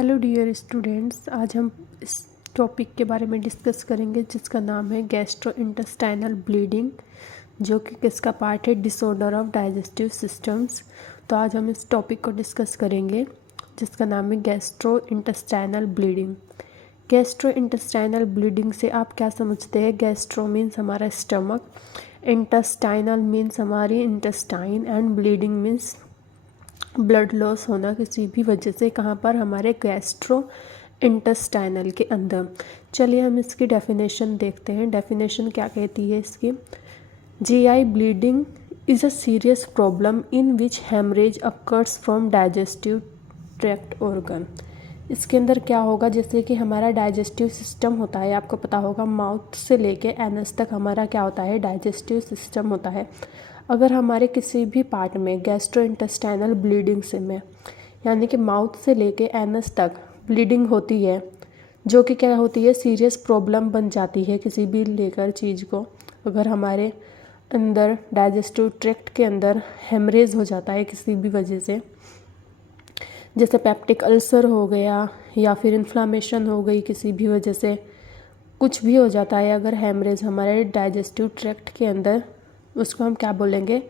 Hello dear students, आज हम इस टॉपिक के बारे में डिस्कस करेंगे जिसका नाम है गैस्ट्रो इंटेस्टाइनल ब्लीडिंग, जो कि किसका पार्ट है, डिसऑर्डर ऑफ डाइजेस्टिव सिस्टम्स। तो आज हम इस टॉपिक को डिस्कस करेंगे जिसका नाम है gastro intestinal bleeding. Gastro intestinal bleeding से आप क्या समझते हैं? गैस्ट्रो मीन्स हमारा स्टमक, इंटेस्टाइनल मीन्स हमारी intestine, and bleeding means blood loss होना किसी भी वजह से, कहाँ पर, हमारे गैस्ट्रो इंटेस्टाइनल के अंदर। चलिए हम इसकी डेफिनेशन देखते हैं। डेफिनेशन क्या कहती है इसकी? GI bleeding is a serious problem in which haemorrhage occurs from digestive tract organ. इसके अंदर क्या होगा, जैसे कि हमारा डाइजेस्टिव सिस्टम होता है, आपको पता होगा माउथ से लेके एनस तक हमारा क्या होता है, डाइजेस्टिव सिस्टम होता है। अगर हमारे किसी भी पार्ट में गैस्ट्रो इंटेस्टाइनल ब्लीडिंग से में, यानी कि माउथ से लेके एनस तक ब्लीडिंग होती है, जो कि क्या होती है, सीरियस प्रॉब्लम बन जाती है किसी भी लेकर चीज़ को। अगर हमारे अंदर डाइजेस्टिव ट्रैक्ट के अंदर हेमरेज हो जाता है किसी भी वजह से, जैसे पेप्टिक अल्सर हो गया या फिर इन्फ्लामेशन हो गई, किसी भी वजह से कुछ भी हो जाता है अगर हेमरेज हमारे डाइजेस्टिव ट्रैक्ट के अंदर, उसको हम क्या बोलेंगे,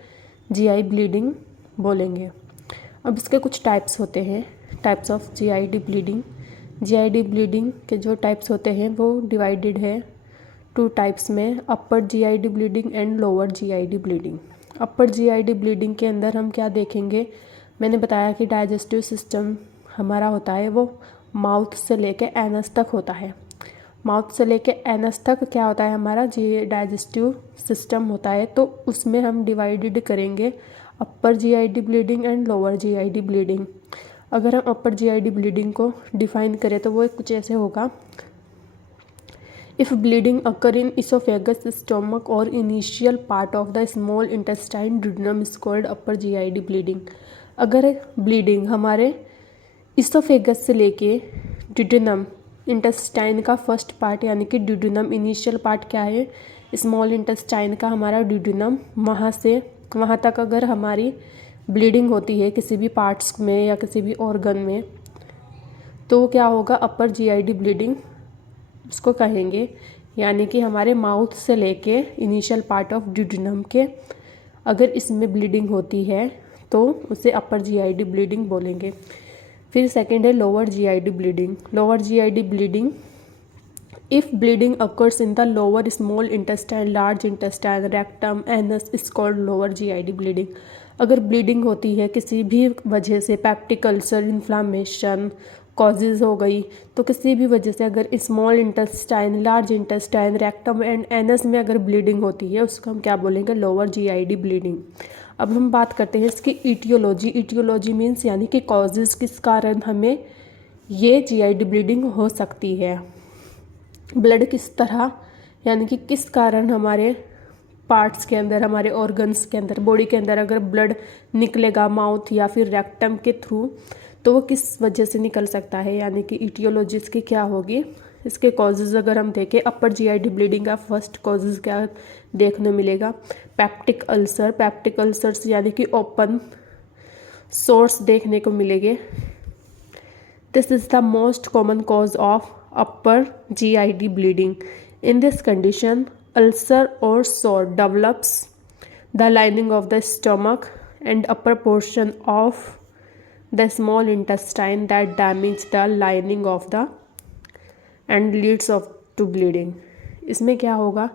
जीआई ब्लीडिंग बोलेंगे। अब इसके कुछ टाइप्स होते हैं, types of GID bleeding. GID bleeding के जो टाइप्स होते हैं वो डिवाइडेड है टू टाइप्स में, upper GID bleeding and lower GID bleeding. Upper GID bleeding के अंदर हम क्या देखेंगे, मैंने बताया कि डाइजेस्टिव सिस्टम हमारा होता है वो माउथ से लेके एनस तक होता है। माउथ से लेके एनस तक क्या होता है, हमारा जी डाइजेस्टिव सिस्टम होता है। तो उसमें हम डिवाइडेड करेंगे upper GID bleeding and lower GID bleeding. अगर हम अपर जीआईडी ब्लीडिंग को डिफाइन करें तो वो कुछ ऐसे होगा, if bleeding occur in oesophagus, stomach और initial part of the small intestine duodenum is called upper GID bleeding. अगर ब्लीडिंग हमारे इसोफेगस से लेके ड्यूडेनम, इंटेस्टाइन का फर्स्ट पार्ट यानी कि ड्यूडेनम, इनिशियल पार्ट क्या है, स्मॉल इंटेस्टाइन का हमारा ड्यूडेनम, वहाँ से वहाँ तक अगर हमारी ब्लीडिंग होती है किसी भी पार्ट्स में या किसी भी ऑर्गन में, तो क्या होगा, अपर जीआईडी ब्लीडिंग उसको कहेंगे। यानी कि हमारे माउथ से लेके इनिशियल पार्ट ऑफ ड्यूडेनम के अगर इसमें ब्लीडिंग होती है तो उसे अपर जीआईडी ब्लीडिंग बोलेंगे। फिर सेकेंड है lower GID bleeding. Lower GID bleeding, if bleeding occurs in the lower small intestine, large intestine, rectum, anus is called lower GID bleeding. अगर ब्लीडिंग होती है किसी भी वजह से, पेप्टिक अल्सर, इन्फ्लामेशन कॉजेज हो गई, तो किसी भी वजह से अगर small intestine, large intestine, rectum and anus में अगर ब्लीडिंग होती है, उसको हम क्या बोलेंगे, लोअर जीआईडी ब्लीडिंग। अब हम बात करते हैं इसकी ईटियोलॉजी। ईटियोलॉजी मीन्स यानी कि कॉजेज़, किस कारण हमें ये जीआईडी ब्लीडिंग हो सकती है। ब्लड किस तरह, यानी कि किस कारण हमारे पार्ट्स के अंदर, हमारे ऑर्गन्स के अंदर, बॉडी के अंदर अगर ब्लड निकलेगा माउथ या फिर रेक्टम के थ्रू, तो वो किस वजह से निकल सकता है, यानी कि ईटियोलॉजी इसकी क्या होगी। इसके कॉजेज़ अगर हम देखें, अपर जीआईडी ब्लीडिंग का फर्स्ट कॉजेज़ क्या देखने मिलेगा, पेप्टिक अल्सर। पेप्टिक अल्सर्स यानी कि ओपन सोर्स देखने को मिलेंगे। This is the most common cause of upper GID bleeding. In this condition ulcer और sore develops the lining of the stomach and upper portion of the small intestine that damage the lining of the and leads of to bleeding. इसमें क्या होगा,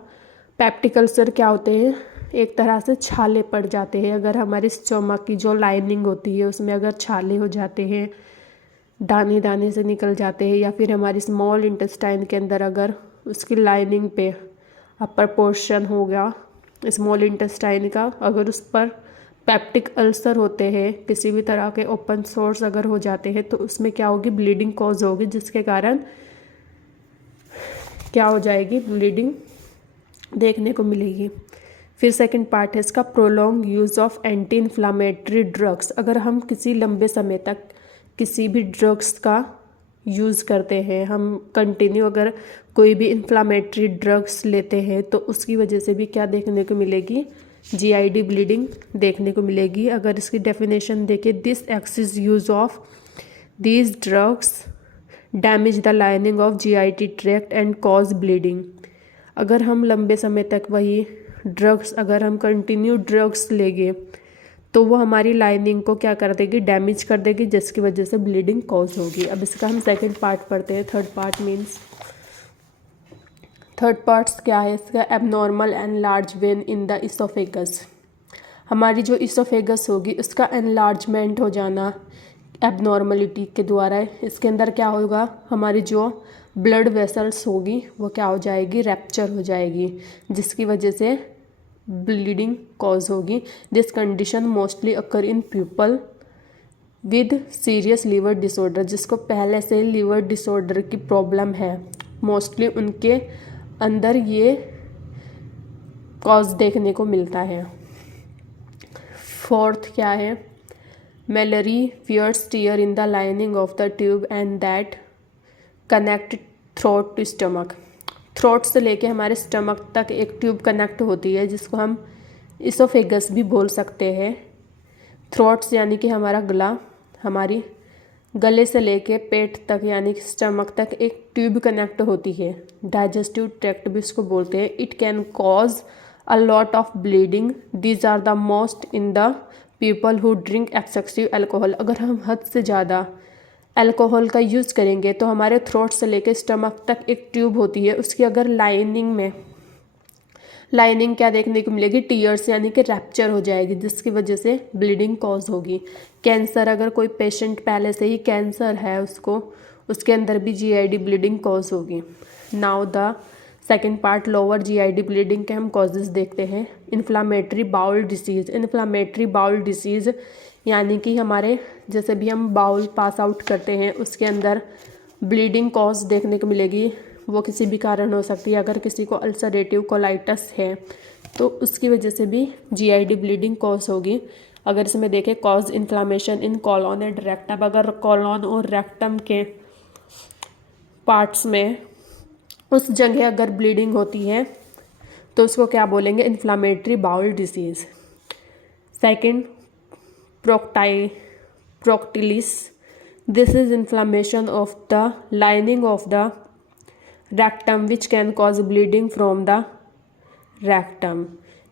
peptic ulcer क्या होते हैं, एक तरह से छाले पड़ जाते हैं। अगर हमारी स्टमक की जो लाइनिंग होती है उसमें अगर छाले हो जाते हैं, दाने दाने से निकल जाते हैं, या फिर हमारी स्मॉल इंटेस्टाइन के अंदर अगर उसकी लाइनिंग पे अपर पोर्शन होगा स्मॉल इंटेस्टाइन का, अगर उस पर पेप्टिक अल्सर होते हैं, किसी भी तरह के ओपन सोर्स अगर हो जाते हैं, तो उसमें क्या होगी, ब्लीडिंग कॉज होगी, जिसके कारण क्या हो जाएगी, ब्लीडिंग देखने को मिलेगी। फिर सेकंड पार्ट है इसका, prolong use of anti inflammatory drugs. अगर हम किसी लंबे समय तक किसी भी ड्रग्स का यूज़ करते हैं, हम कंटिन्यू अगर कोई भी इन्फ्लामेटरी ड्रग्स लेते हैं, तो उसकी वजह से भी क्या देखने को मिलेगी, जीआईडी ब्लीडिंग देखने को मिलेगी। अगर इसकी डेफिनेशन देखें, this excess use of these drugs damage the lining of GIT tract and cause bleeding. अगर हम लंबे समय तक वही ड्रग्स, अगर हम कंटिन्यू ड्रग्स लेंगे तो वो हमारी लाइनिंग को क्या कर देगी, डैमेज कर देगी, जिसकी वजह से ब्लीडिंग कॉज होगी। अब इसका हम सेकंड पार्ट पढ़ते हैं। थर्ड पार्ट्स क्या है इसका, abnormal and large when in the oesophagus. हमारी जो इसोफेगस होगी उसका एनलार्जमेंट हो जाना एबनॉर्मलिटी के द्वारा। इसके अंदर क्या होगा, हमारी जो ब्लड वेसल्स होगी वो क्या हो जाएगी, रैप्चर हो जाएगी, जिसकी वजह से ब्लीडिंग कॉज होगी। This condition mostly occur in people with serious liver disorder, जिसको पहले से लीवर डिसऑर्डर की प्रॉब्लम है, मोस्टली उनके अंदर ये कॉज देखने को मिलता है। फोर्थ क्या है, मेलरी फियर्स tear in the lining of the tube and that connect throat to stomach. Throat से लेके हमारे स्टमक तक एक ट्यूब कनेक्ट होती है, जिसको हम इसोफेगस भी बोल सकते हैं। थ्रोट्स यानी कि हमारा गला, हमारी गले से लेके पेट तक यानी कि स्टमक तक एक ट्यूब कनेक्ट होती है। डाइजेस्टिव ट्रैक्ट भी इसको बोलते हैं। It can cause a lot of bleeding. These are the most in the people who drink excessive alcohol. अगर हम हद से ज़्यादा अल्कोहल का यूज़ करेंगे तो हमारे थ्रोट से लेकर स्टमक तक एक ट्यूब होती है, उसकी अगर लाइनिंग क्या देखने को मिलेगी, टीयर्स यानी कि रैप्चर हो जाएगी, जिसकी वजह से ब्लीडिंग कॉज होगी। कैंसर, अगर कोई पेशेंट पहले से ही कैंसर है उसको, उसके अंदर भी GID ब्लीडिंग कॉज होगी। Now the second part, lower GID bleeding के हम कॉजेज देखते हैं। Inflammatory bowel disease. Inflammatory bowel disease यानी कि हमारे जैसे भी हम बाउल पास आउट करते हैं उसके अंदर ब्लीडिंग कॉज देखने को मिलेगी। वो किसी भी कारण हो सकती है। अगर किसी को अल्सरेटिव कोलाइटिस है तो उसकी वजह से भी GID ब्लीडिंग कॉज होगी। अगर इसमें देखें, cause inflammation in colon and rectum. अगर कॉलोन और रेक्टम के पार्ट्स में उस जगह अगर ब्लीडिंग होती है तो उसको क्या बोलेंगे, inflammatory bowel disease. Second, proctilis. This is inflammation of the lining of the rectum which can cause bleeding from the rectum.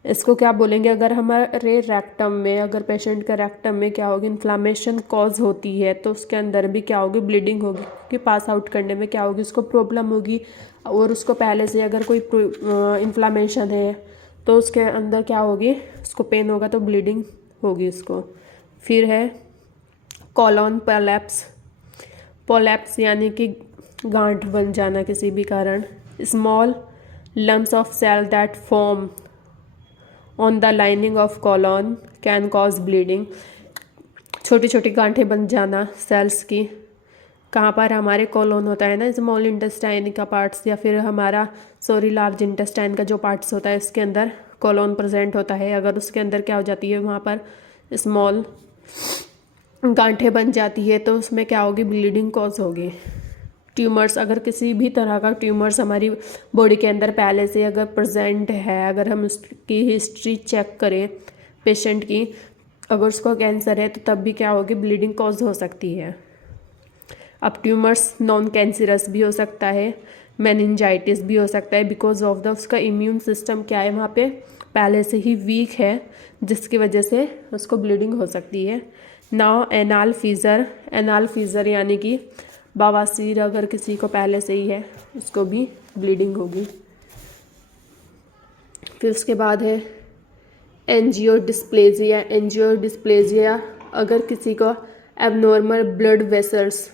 इसको क्या बोलेंगे, अगर हमारे रेक्टम में, अगर पेशेंट का रेक्टम में क्या होगी, इन्फ्लामेशन कॉज होती है तो उसके अंदर भी क्या होगी, ब्लीडिंग होगी, कि पास आउट करने में क्या होगी, उसको प्रॉब्लम होगी। और उसको पहले से अगर कोई इन्फ्लामेशन है तो उसके अंदर क्या होगी, उसको पेन होगा तो ब्लीडिंग होगी उसको। फिर है कॉलोन पोलैप्स यानी कि गांठ बन जाना किसी भी कारण। Small lumps of cell that form on the lining of colon can cause bleeding. छोटी छोटी गांठें बन जाना सेल्स की, कहाँ पर, हमारे कॉलोन होता है ना, स्मॉल इंटेस्टाइन का पार्ट्स, या फिर हमारा लार्ज इंटेस्टाइन का जो पार्ट्स होता है उसके अंदर कॉलोन प्रेजेंट होता है। अगर उसके अंदर क्या हो जाती है, वहाँ पर स्मॉल गांठें बन जाती है तो उसमें क्या होगी, ब्लीडिंग कॉज होगी। ट्यूमर्स, अगर किसी भी तरह का ट्यूमर्स हमारी बॉडी के अंदर पहले से अगर प्रेजेंट है, अगर हम उसकी हिस्ट्री चेक करें पेशेंट की, अगर उसको कैंसर है तो तब भी क्या होगी, ब्लीडिंग कॉज हो सकती है। अब ट्यूमर्स नॉन कैंसरस भी हो सकता है, मेनिंजाइटिस भी हो सकता है, बिकॉज ऑफ द उसका इम्यून सिस्टम क्या है वहाँ पे पहले से ही वीक है, जिसकी वजह से उसको ब्लीडिंग हो सकती है। नाउ एनाल फीज़र यानी कि बवासीर, अगर किसी को पहले से ही है उसको भी ब्लीडिंग होगी। फिर उसके बाद है एंजियोडिस्प्लेजिया। अगर किसी को एबनॉर्मल ब्लड वेसल्स,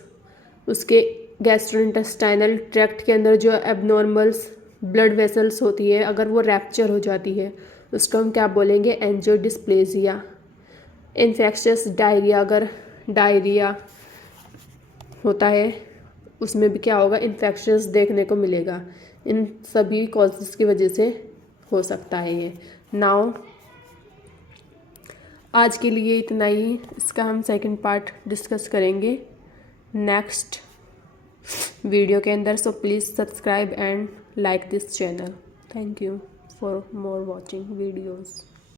उसके गैस्ट्रोइंटेस्टाइनल ट्रैक्ट के अंदर जो एबनॉर्मल्स ब्लड वेसल्स होती है, अगर वो रैप्चर हो जाती है उसको हम क्या बोलेंगे, एंजियोडिस्प्लेजिया। इन्फेक्शियस डायरिया, अगर डायरिया होता है उसमें भी क्या होगा, इन्फेक्शंस देखने को मिलेगा। इन सभी कॉजेज़ की वजह से हो सकता है ये। नाउ आज के लिए इतना ही, इसका हम सेकंड पार्ट डिस्कस करेंगे नेक्स्ट वीडियो के अंदर। So please subscribe and like this channel. Thank you for more watching videos.